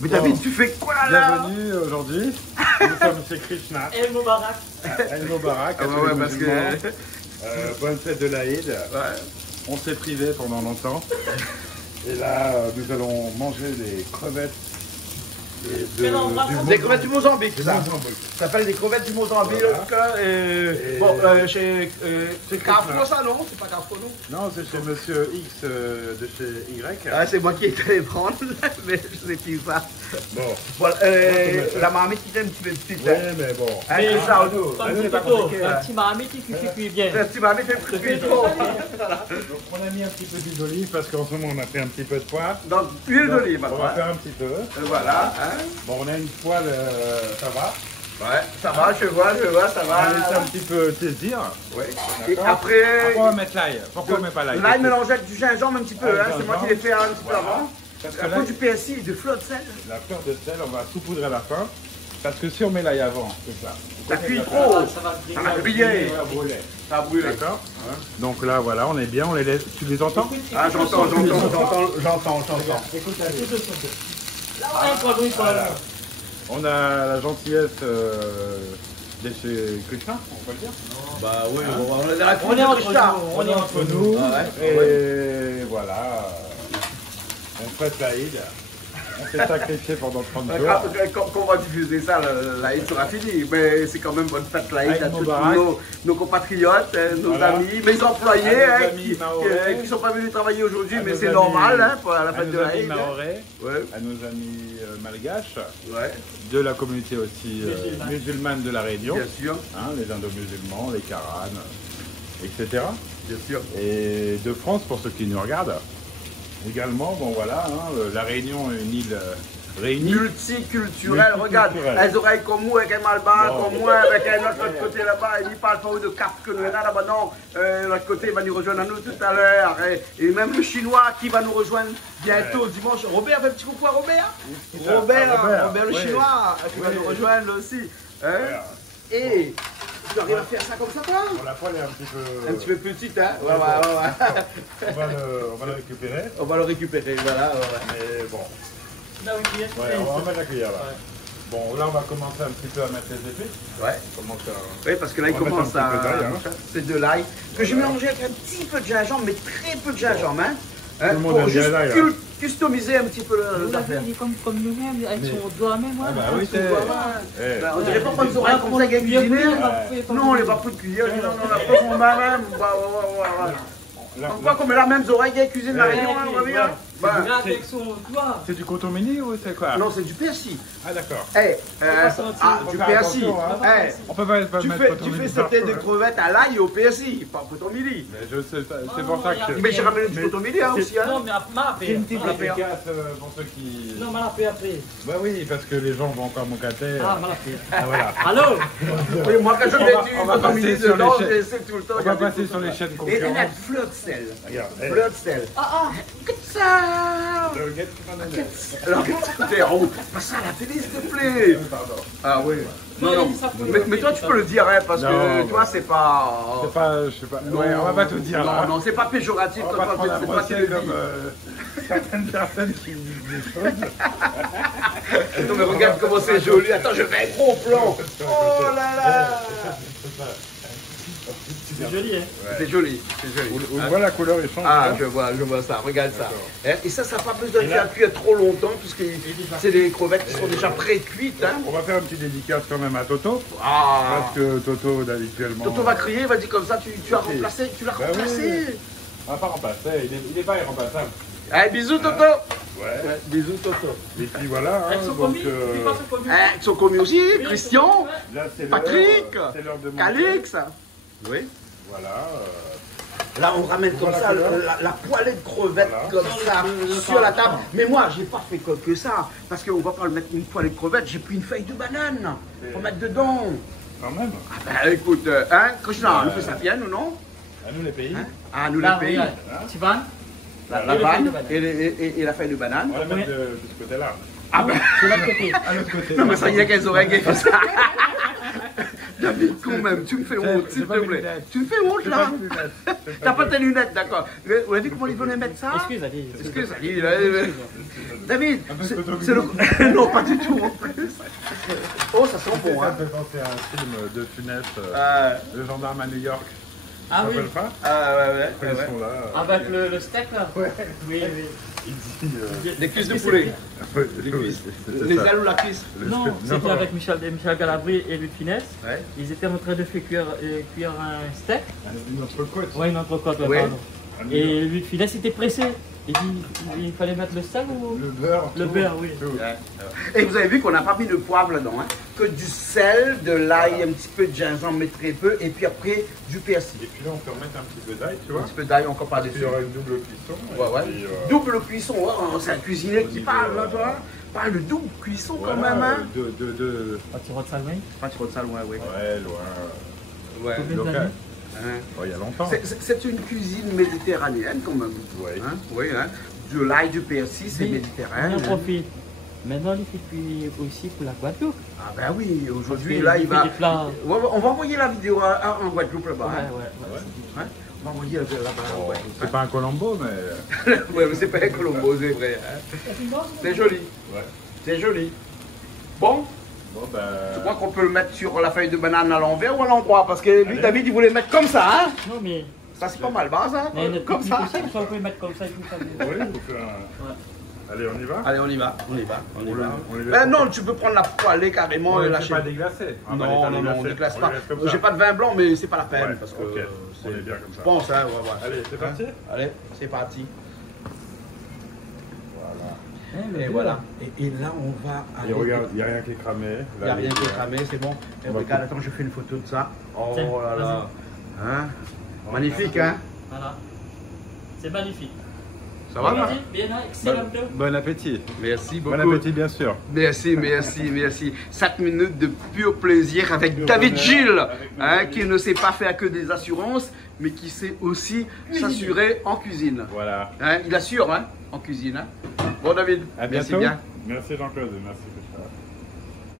Mais David, tu fais quoi là? Bienvenue aujourd'hui. Nous sommes chez Krishna. El Moubarak. El Moubarak. Parce que... bonne fête de l'Aïd. Ouais. On s'est privé pendant longtemps. Et là, nous allons manger des crevettes. Des crevettes du Mozambique, ça. Mozambique. Ça s'appelle des crevettes du Mozambique. Bon, chez Carrefour, ça non? C'est pas Carrefour, non? Non, c'est chez Monsieur X de chez Y. Ah, c'est moi qui ai été les prendre, mais je sais qui ça. Bon. Voilà, la marmite qui est un petit peu petite. Oui, mais bon. Mais ça, Un petit Toto, un petit marmite qui cuit bien. un petit marmite un peu plus trop. Donc on a mis un petit peu d'huile d'olive parce qu'en ce moment on a fait un petit peu de poivre. Donc, huile d'olive, On va faire un petit peu. Voilà. Hein. Bon, on a une poêle, ça va. Ouais, ça va, je vois, ça On va laisser va. un petit peu saisir. Ouais. Et après, on va mettre l'ail. Pourquoi on met pas l'ail? l'ail mélangé avec du gingembre un petit peu, Ah, hein. C'est moi qui l'ai fait un petit peu avant. Parce que Après là, du persil, du flot de sel. la fleur de sel, on va saupoudrer à la fin. Parce que si on met l'ail avant, c'est ça. Ça cuit trop. Ça va Ça va briller. On va brûler. Ça brûle. D'accord. Donc là, voilà, on est bien, on les laisse. Tu les entends? Ah, j'entends. Écoute, là, on Voilà. On a la gentillesse de chez Krishna, on peut le dire. Bah oui, on est entre nous. On est entre nous. Ah Et ouais. voilà. On fête l'Aïd. On s'est sacrifié pendant 30 jours. Quand on va diffuser ça, l'Aïd sera fini. Mais c'est quand même bonne fête l'Aïd à tous nos compatriotes, nos Voilà. amis, mes employés À nos hein, amis mahorais. qui ne sont pas venus travailler aujourd'hui, À mais nos c'est amis- normal hein, pour la À fête de nos amis l'Aïd. mahorais, Ouais, à nos amis malgaches, ouais, de la communauté aussi musulmane de la Réunion, bien sûr, hein, les indo-musulmans, les Karanes, etc. bien sûr. Et de France pour ceux qui nous regardent. Également, bon voilà, hein, la Réunion est une île réunie. Multiculturel, regarde, Multiculturel. les oreilles comme moi, avec un malbar, Bon. comme moi, avec un autre côté là-bas, il n'y parle pas de carte que nous avons là-bas, non, l'autre côté il va nous rejoindre à nous tout à l'heure, et même le chinois qui va nous rejoindre bientôt dimanche. Robert, fait un petit coucou à Robert. Robert le oui. chinois, qui va Oui. nous rejoindre aussi. Hein? Voilà. Et tu arrives à faire ça comme ça, toi? Bon, la poêle est un petit peu... Petite, hein? Ouais. On va le récupérer. On va le récupérer, voilà. Mais bon, Là, oui, bien. ouais, on va mettre la cuillère là. Bon, là on va commencer un petit peu à mettre les épices. Ouais. On commence à... Oui, parce que là, il On va commence mettre un petit peu d'ail, à... C'est de l'ail. Que je mélangeais avec un petit peu de gingembre, mais très peu de gingembre, hein. Tout le monde Pour aime bien juste l'ail, hein. customiser un petit peu l'affaire. Comme nous-mêmes, avec son doigt même. Ah bah oui, Tu vois, Eh. ben, on dirait pas qu'on oreilles comme ça, cuisiner. Non, on les va pas de cuillère. Non, on a pas son main même. Là, Pourquoi qu'on met la même oreille qu'elle cuisine la Ouais. réunion, on va bien? Ben, Avec son doigt. c'est du coton mini ou c'est quoi? non, c'est du persil. Ah d'accord. Du faire persil. attention, hein. Eh, On peut pas tu mettre fais coton mini cette tête de partout, hein. crevettes à l'ail et au persil, pas au coton mili. Mais je sais, c'est pour ça que... Mais j'ai ramené du coton mili hein, aussi. Hein. Non, mais après. C'est une petite Malapé. dédicace pour ceux qui... Non, malapé après. Bah oui, parce que les gens vont encore m'encater. Ah, malapé. Ah, voilà. Allô? Oui, moi quand je mets du on va coton passer mili sur les dedans, chaînes. j'essaie tout le temps. On il y a va des passer photos. sur les chaînes Et concurrentes. la fleur de sel. Regarde, Fleur de sel. Que ça. le guet qui m'en est. Alors, écoutez, on passe ça à la télé, s'il te plaît. Pardon. Ah oui. Non, il a Non, dit ça pour mais toi, tu peux le dire, hein, parce Non, que bah. toi, c'est pas. C'est pas, je sais pas. Ouais, on va pas tout dire là. Non, c'est pas péjoratif. On toi, va prendre un c'est toi qui le procès dis. comme certaines personnes qui disent des choses. Non, mais regarde comment c'est joli. Attends, je fais un gros plan. Oh là là. C'est joli, hein? C'est joli, c'est joli. On voit la couleur, il change. Ah, hein. je vois ça, regarde ça. Et ça, ça n'a pas besoin de faire cuire trop longtemps, puisque c'est des crevettes qui sont déjà pré-cuites. Hein. On va faire une petite dédicace quand même à Toto. Ah. Parce que Toto, habituellement. Toto va crier, vas-y comme ça, tu as remplacé, tu l'as Bah oui. remplacé. On va pas remplacer, il est pas irremplaçable. Allez, bisous Toto. Ouais. Bisous Toto. Et puis voilà. Hein, Avec son donc, commis? C'est pas son commis? Ils sont commis aussi, Christian, là, c'est Patrick, c'est l'heure de manger. Calix. Oui. Voilà. Là, on ramène comme ça la poêlée de crevettes Voilà. comme ça sur la table. Mais moi, j'ai pas fait que ça. Parce qu'on va pas le mettre une poêlée de crevettes, j'ai pris une feuille de banane pour mettre dedans. Quand même. Ah ben écoute, hein, Krishna, nous fait ça bien, nous non? À nous les pays. Hein? Ah, nous Là, les pays. regarde. Tivan? La vanne et la feuille de banane. On va la mettre de ce côté-là. Ah ben, C'est l'autre côté. À l'autre côté. non mais ça y est qu'elles auraient fait ça. David, quand même, tu me fais honte, s'il J'ai pas te mes plaît. lunettes. Tu me fais honte J'ai là. pas de lunettes. T'as pas tes lunettes, d'accord. Vous avez vu comment ils venaient mettre ça? Excuse, allez. Excuse, allez, là, David, Un peu c'est photographique. le... non, pas du tout en plus. Oh, ça sent bon, Ça hein. me fait penser à un film de Funès, Le gendarme à New York. Ah Tu oui. te rappelles pas? Ouais. Après, ils sont là. Avec le steak là. Ouais. Oui, oui. Il dit. Des cuisses de Est-ce que poulet. Les cuisses. Les ailes ou la cuisse? Non, c'était avec Michel Galabri et Louis de Funès. Ouais. Ils étaient en train de faire cuire un steak. Une entrecôte. Ouais, une entrecôte, Ouais. pardon. Et Louis de Funès était pressé. Il fallait mettre le sel ou Le beurre. le tout. beurre, oui. Tout. Et vous avez vu qu'on n'a pas mis de poivre là-dedans, hein? Que du sel, de l'ail, un petit peu de gingembre, mais très peu, et puis après du persil. Et puis là, on peut remettre un petit peu d'ail, tu Un vois. petit peu d'ail encore Puis il par-dessus. y aura une double cuisson. et Ouais. puis, Double cuisson, ouais, c'est un cuisinier au qui niveau, parle là, toi. Parle de double cuisson quand voilà, même, hein? Pas de de salmon. Pas trop de ça loin, oui. Ouais, loin. Ouais. Combien Local. d'années Hein. Ouais, il y a longtemps. C'est une cuisine méditerranéenne quand même. Ouais. Hein? Oui, hein? De l'ail, du persil, c'est Oui, méditerranéen. On en hein. profite. Maintenant, il fait cuire aussi pour la Guadeloupe. Ah ben oui, aujourd'hui, Parce là, qu'il il fait va... des plats. Ouais, on va envoyer la vidéo en Guadeloupe là-bas. hein. Ouais. Ouais. Hein? On va envoyer là-bas en Bon, Guadeloupe. c'est pas un Colombo, mais. Ouais, mais c'est pas un Colombo, c'est vrai. Hein? C'est joli. Ouais. C'est joli. Bon, Bon, je ben. crois qu'on peut le mettre sur la feuille de banane à l'envers ou à l'endroit. Parce que lui, Allez. David, il voulait mettre comme ça. Hein? Non, mais. Ça, c'est pas mal bas, hein? Mais Comme ça. aussi, on peut mettre comme ça et tout ça. Oui, on fait un. Ouais. Allez, on y va. Allez, on y va. On les laisse Ben comme non, tu peux prendre la poêlée carrément On et les lâcher. pas déglacé. Non, on ne déclasse pas. comme ça. J'ai pas de vin blanc, mais c'est pas la peine. Ouais, parce que ok. c'est- On est bien comme ça. Je pense, hein, ouais. Allez, c'est parti. Allez, c'est parti. Voilà. Et voilà. Et là, on va Et regarde, il n'y a rien qui est cramé. Il n'y a rien qui est cramé, c'est bon. Et On va regarde, attends, je fais une photo de ça. Oh Tiens, là là. Hein? On va Magnifique, faire un hein? Voilà. C'est magnifique. Ça va? Voilà. Bien, excellent. Bon appétit. Merci beaucoup. Bon appétit, bien sûr. Merci. 7 minutes de pur plaisir avec Pur David bonheur, Gilles, avec nos hein, amis. qui ne sait pas faire que des assurances, mais qui sait aussi s'assurer en cuisine. Voilà. Hein, il assure, hein, en cuisine. Hein. Bon, David, À merci bientôt. bien. Merci Jean-Claude. Merci Christophe.